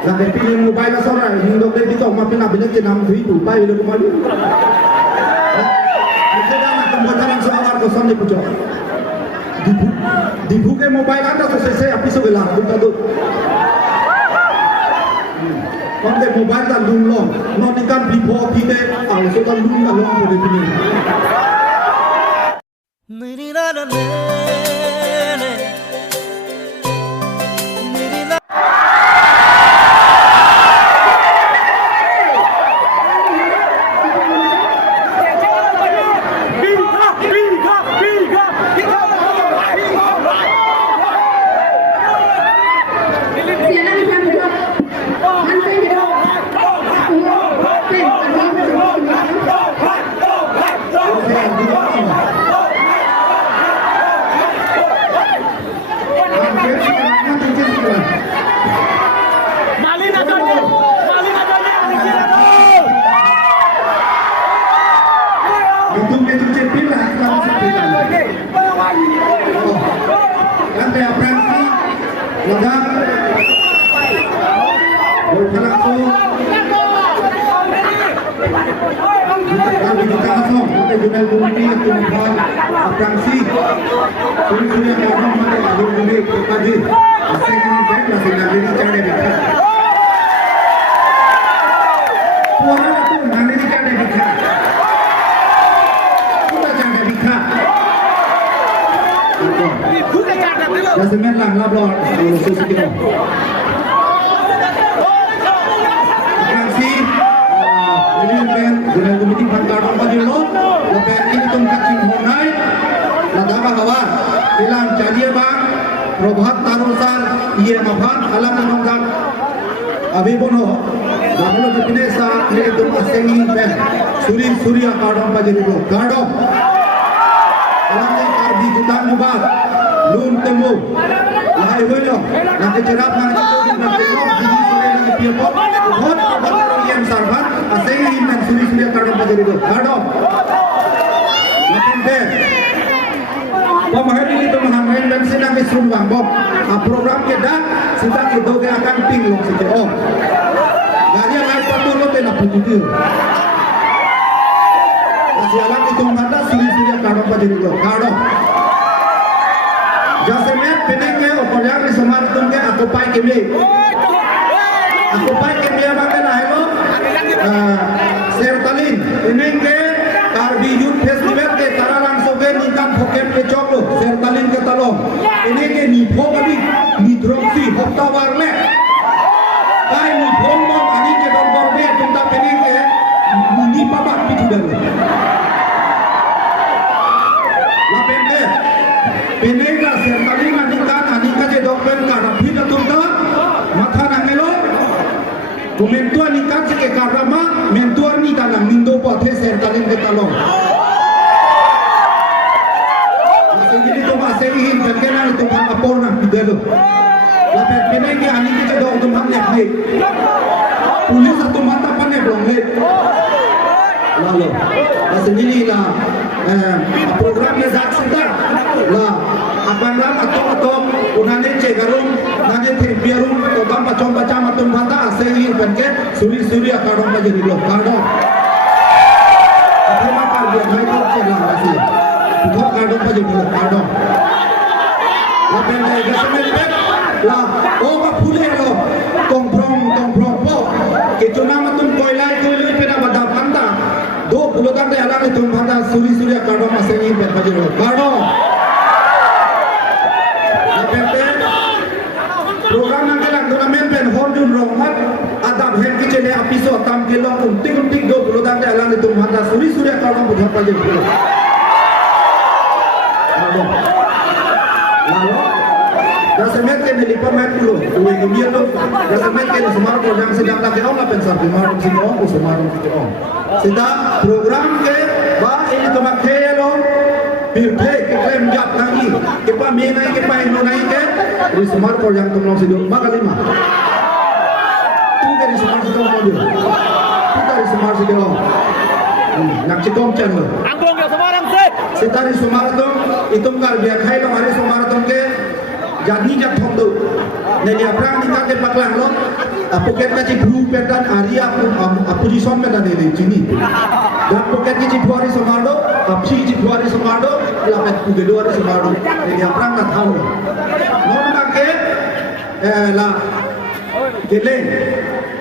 Nah, tapi yang mobile lah seorang, yang dok dia kita mampir nak bilang jenam tu itu, bayi dia kemana? Kita dah nak tembakan seorang kosan di pucuk. Dibuka mobile anda selesai api sebelah, bukan tu. Kalau mobile tak dulu, nanti kan before kita, awak sudah dulu dah long boleh pilih. Semen lang lablon susikino. Fransi ini ben dengan komiti pangkalan pajero, lepas ini tongkat honai, ladang kawan, hilang jadi bang, robhat tarusan, ia mapan alam tongkat, abibono, lalu dipinesa ini tongkat sengi ben, suri kawan pajero, kawan, alam ini karbi jutang mubat. Lun temu, lahir boleh, nanti cerap nanti jadi nanti orang jadi suri nanti piapot, hot orang yang sarban, asing ini suri karena pada itu, kado, macam deh, pemain ini tu menghambat dan sedang isrum bambok, program kita sedang itu dia akan pinglong saja, oh, gaya lain patut lo tidak putus, asialan itu menghambat suri karena pada itu, kado. Jasemet penengnya okolyang di semar tungke aku pai kemi bahkan ayo sertalin penengke karbi youth festival ke tara langsung ke nikan poket ke coklo sertalin ke talong ini ke nipo kali nidroksi hokta warle kai nipo mom ani ke doktor be tungta penengke ni babak pitu dulu la pende penega sertalin anika je dokter karena pita tungta matha nangelo kumentua nikah ke karama mentua ni tanam nindo pothe sertalin ke talong jadi tu masih ingin berkenan itu apor nak pidelo la penega anika je dokter hamne nek pulis satu mata pane blong nek lalu sendiri lah programnya zat sedar lah akan ram atau unane cegarum nane biarum to bamba comba cama tum bata asai benke suri akadom aja di blok kado apa makar dia mai kau celang masih itu kadom aja di blok kado la pende gasemen pek la oga phule lo tongprong po ke chunama tum koilai pena bada panta do pulotan de alang tum bata suri akadom asai ben aja di blok kado program nanti lang turnamen pen hondun romat adab hen kicene apiso tam kilo untik do puluh dan alang itu mata suri akadom buat aja dulu lalu dasemet ke nilipa met dulu uwe gemian do dasemet ke semar program sedang tak kira lah pensar semar sida program ke ba ini tomak kelo Pirte ke klaim jat lagi, kita menai kita menai ke, di semar kau yang tumlang sidung makalima. Tu dari semar sidung kau juga, tu dari semar sidung. Nak cikong channel. Angkong ke semarang sih. Setari semar tu, itu kar biar khai lo hari semar tu ke, jadi jat thong tu. Jadi apa ni tak ke paklang lo, poket ka blue pedan area opposition pedan ele chini dan poket ki buari samado apsi ki buari samado la pet pugedo ari samado ele aprang na thau non na ke la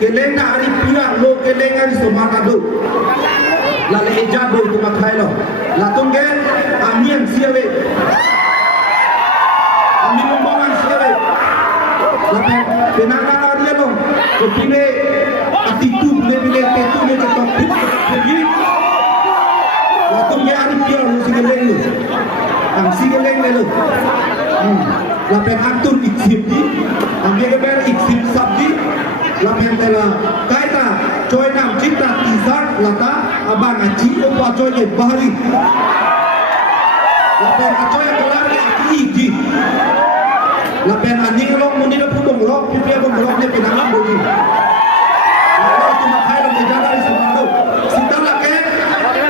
keleng na ari pia lo keleng ari samado la le ejado tu makhai lo la tungge amien siawe ami ngomong siawe la penanga dia lo kepine attitude le tetu le ketok pergi waktu dia ari dia lo sigeleng lo ang sigeleng lo la pen atur iksip di ambil ke ber iksip sabdi la pen tela kaita coy nam cipta tizar lata abang aji opa coy ke bahari la pen coy kelar aki iji la pen aning lo muni lo pudong lo pipi abang lo ne penang bodi lo tu makai lo jaga dari semando sita la ke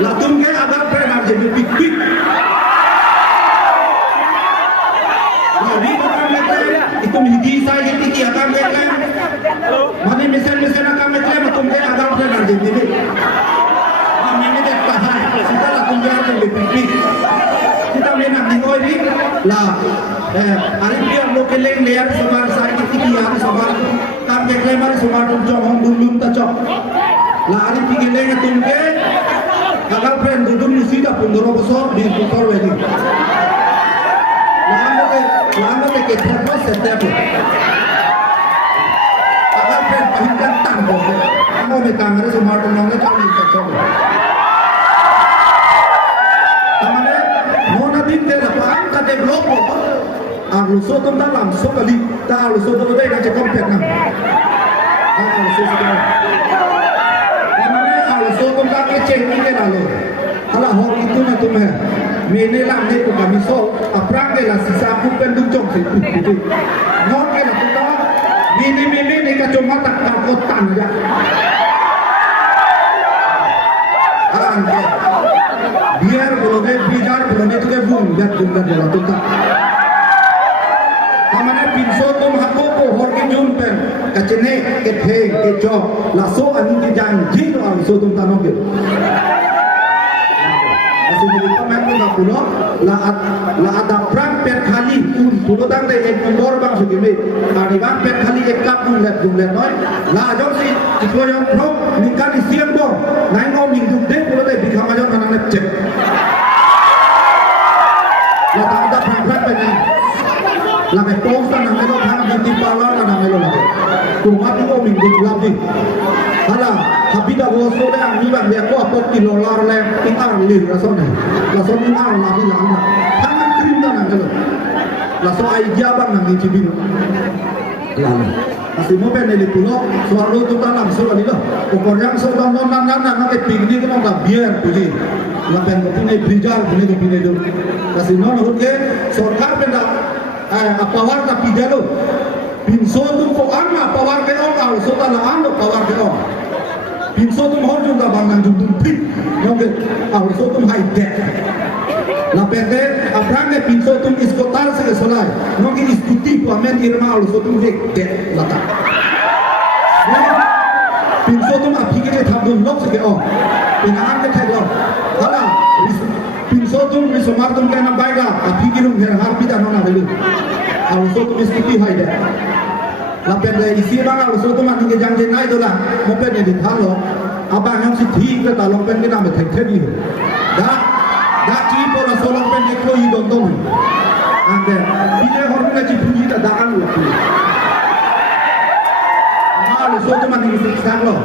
la tum ke agar pen arje big big itu midi saya jadi dia akan mengklaim mana mesin akan mengklaim atau mungkin agar benar jadi kami ini tahan kita lah tunggu lebih pipi kita menang di ini lah hari dia lokaleng lear sebar saya jadi dia sebar kami mengklaim hari sebar jom dulu tajam lah hari pigeleng tunggu agar friend dulu mesti dah pundoro besar di besar lagi lama ke terus setiap agar pen pahinkan tanggo mau metangare semua orang kami coba amane mona din de la pan ka de bloco alu so tom dalam so kali ta alu so do de ka kompet na alu so amane alu so tom ka ke ceng ni ke lalu ala ho itu na tume mene lam ne ko kami so aprang ke la sisa pu pen dung jong se tu non ke la ta mene ne ka cuma tak ka ko tan ya biar boleh bijar boleh tu ke bung dat dung dat la tu ta amane pinso tom hako ko hor ke jun pen ka chene ke the ke jo la so ani ke jang ji no al so tum ta no ke Jadi pemain tu tak puno, la ada perang perkali puno tang deh ek nomor bang segini, hari bang perkali ek kap jumlah noy, la jom si itu yang pro nikah di siang bor, naik om minggu deh puno deh bikam aja mana ngecek, la tak ada perang perang la ke pos tan nang melo thang beauty parlor nang melo lagi, kumat tu om minggu lagi, hala. Tapi dah bosan dah ni bang dia ko apok $1 le tinggal lir rason ni. Rason ni ar labi lama. Tangan krim dah nang kalau. Rason aja bang nang cibin. Lama. Masih mau peneli pulo suara tu tanam suara ni lah. Pokok yang sudah non nang pigni tu nang biar puji. Lapen kepine brijar punya kepine tu. Masih non hoke sorkar penda apawar tapi jalo. Pinso tu ko anna pawar ke orang sudah lah ando pawar ke orang. Pinso tu mohon juga bangang jumlah pin, nongke, awal so tu high tech. La perde, aprang pinso tu iskotar se solai, nongke iskuti tu amen irma awal so tu high tech lata. Pinso tu api kita thabun lok se ke oh, penangan ke thelo, hala, pinso tu bisomar tu kena baiklah, api kita ngerhar pida nona dulu, awal so tu iskuti high tech. Lapen le isi bang alu so tu mani ke jang je nai dola mopen ye dithalo abang yang si thi ke ta long pen ke nam the the ni da chi po la so long pen ke ko yi don dong ande bile hor na chi puji ta da an lu tu alu so tu mani ke sang lo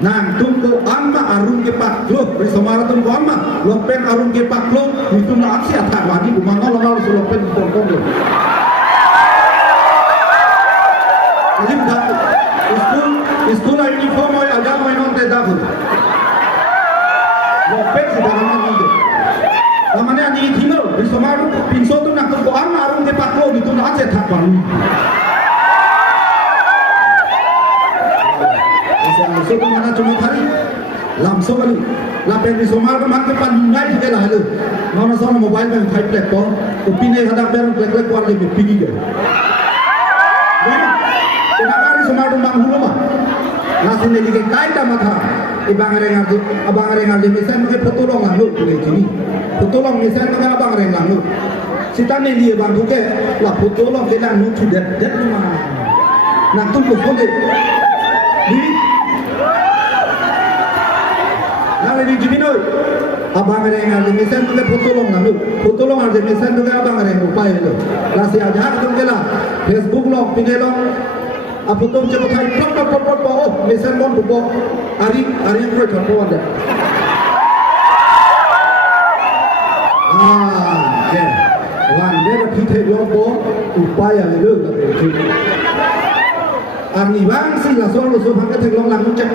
nang tum ko amma arun ke pak lo resomara tum ko amma long pen arun ke pak lo itu na aksi athak wadi bumango lo so long pen don dong lo Lim dah school uniform ay aja mo non te dapat. Lopet sudah mana tu? Namanya ni tinggal. Bismaru pinso tu nak tu arm arung ke paklo itu nak cek takkan. Bisa tu mana cuma hari. Lamso kali. Lapen bismaru mak ke pandai juga lah lu. Mana sana mobile dengan type laptop. Upine kadang berang klek-klek warga pergi ke. Kenapa hari semua rumah huluma. Nasi ni dike kaita matha. Ibang rengar di misan ke potolong lalu boleh sini. Potolong misan ke abang rengar lalu. Sitan ni dia bang buke lah potolong kita nu sudah dah rumah. Nak tunggu sonde. Di. Lalu di jibinoi. Abang rengar di misan ke potolong lalu. Potolong ada misan ke abang rengar upaya itu. Nasi aja tu ke lah. Facebook long, pingelong. Apa tu macam thai pop oh mesin mon bubo ari yang kau cakap ada ya wan dia kita lompo upaya itu tapi Arni bang sih lah soal hangga teglong lamu cek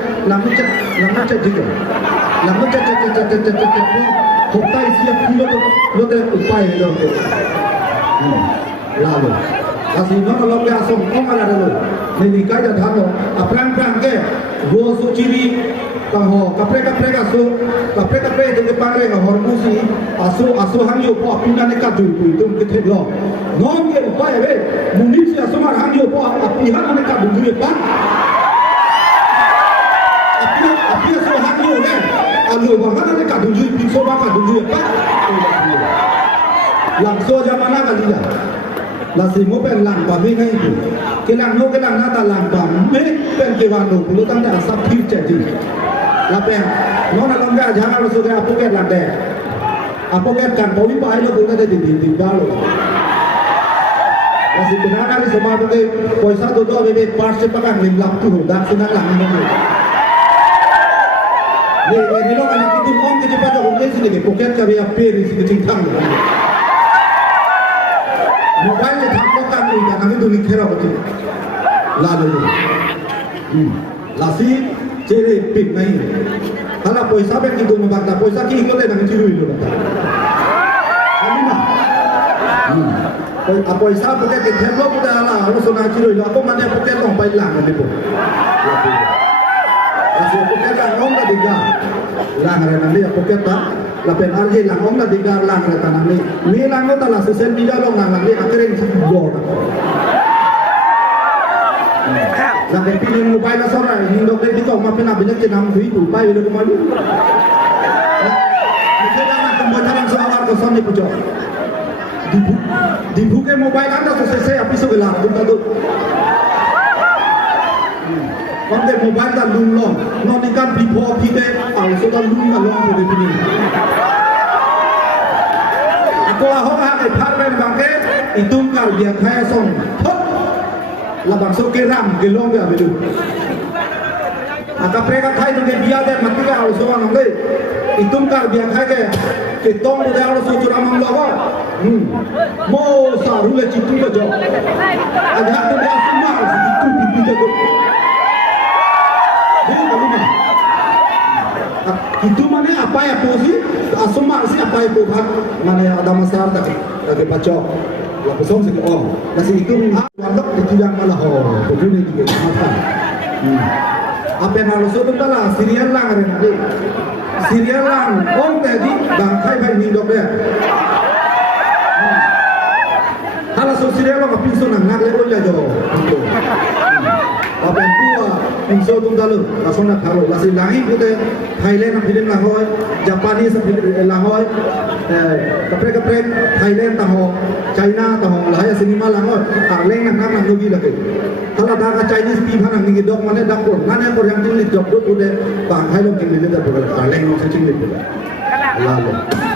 juga lamu cek hotai siap kilo tu upaya itu lalu Asli no kalau dia asong ada dulu. Ini kaya thano. Aprang ke go suciri taho kapre itu ke pangre ka hormusi asu hangyo po apina ne ka itu ke lo. Non ke upaya be munisi asu mar hangyo po apihan ne ka dundu pa. Api asu hangyo ne alu bahana ne ka dundu piso ba ka dundu pa. Langso jamana kali ya. Lasi mo pen lang pa mi ngai tu. Kelang no kelang nata lang pa me pen ke wan do lu tang da sap phir che ji. La pen no na long ga jang lo so ga apu ke lang de. Apu ke kan po wi pa ai lo tu na de di ba lo. Lasi bina na ri sama to ke paisa do do be part se pakang lim lam tu da sinang lang ni mo. Ni lo kan ki tu mong ke pa do ke si ke poket ka be ape ri si ke ting thang. Mobile ni thang kota ni yang kami tu ni kira betul. Lalu, lasi ciri pin naik. Kalau poisa ben itu nombak poisa ki ikut dengan ciru itu nombak. Kami mah. Poisa pakai ke tembok kita lah harus nak ciru itu. Apa mana pakai long pai lang ni pun. Lasi pakai lang long dah diga. Lang ada nanti pakai tak. Lapen arje lang om la digar lang reta nang ni lang ta la social media long lang ni akhirnya bor la de pilih mobile la sora ni dok de dito ma pena banyak cenam dui tu pai le kumani mujhe jangan kembocaran soal ko sonni pujo dibuke mobile anda sukses api so gelar tu tadu Konde mobile dah lulong, nonikan before kita, also dah lulong long boleh pilih. Aku ahok ahok department bangke, itu kal dia kaya song, hot, labang so keram gelong dia betul. Aka mereka kaya tu dia biar dia mati kaya also orang le, itu kal dia kaya ketong dia also curamang logo, mau sarule citu bejo, ada tu dia semua itu pipi dia tu. Itu mana apa ya posi asuma sih apa ya pohat mana ada masalah tak lagi pacok la pesong sih oh nasi itu warlok ditidang malah oh begini juga mata apa yang harus itu lah serial lang ada nanti serial lang om tadi bangkai bayi ni dok dia halas serial lang pinso nang nak lewat aja jo apa yang tua pinso tu dalu langsung nak haru lasi lain kita Thailand film lahoy Japanese film lahoy kapre Thailand taho China taho lahaya cinema lahoy arleng nak nak nugi lagi kalau dah Chinese people nak nugi dok mana dak pun mana pun yang tinggi job tu deh bang Thailand tinggi dia berapa arleng nak tinggi dia lalu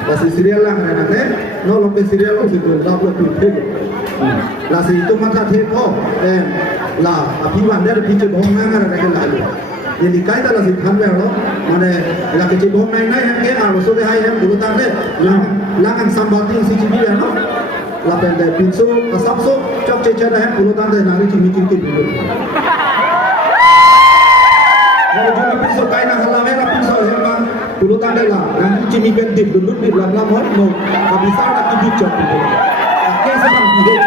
lasi serial lang nanti no lompe serial lo situ dah boleh pilih lasi itu mata tepo lah api wanda ada pintu bohong nang ada lalu jadi kaya lah si thambe lo mana lah kecil bohong nang yang ke harus sudah hai yang dulu tanda langan sambati si cibi ya no lah pendek pintu asap so cok cecer yang dulu tanda nang cibi cibi dulu kalau juga pintu kaya nang halame lah pintu yang bang dulu tanda lah nang cibi pendek dulu di dalam hot no habis ada cibi cok dulu akhirnya sebab hidup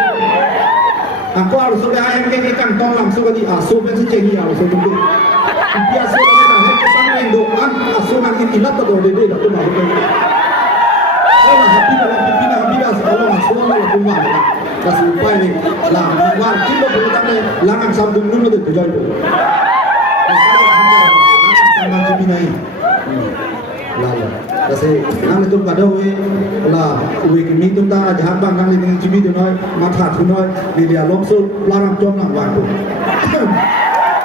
Aku harus sudah ayam ke kantong langsung di asu bensin cengi harus sudah. Biasa kita hanya pesan rendoan asu nanti ilat atau dede dah tu mahu tu. Kalau hati dalam pikiran habis kalau asu mahu tu mahu. Kasih upaya ni lah. Wah, kita berita le langang sam dum lu de joy bu langang sam ji nai lalu dase nang le tum kado we la we mi tum ta jahang bang nang le ji bi de noi ma tha thu noi li dia lom su la ram chom nang wan bu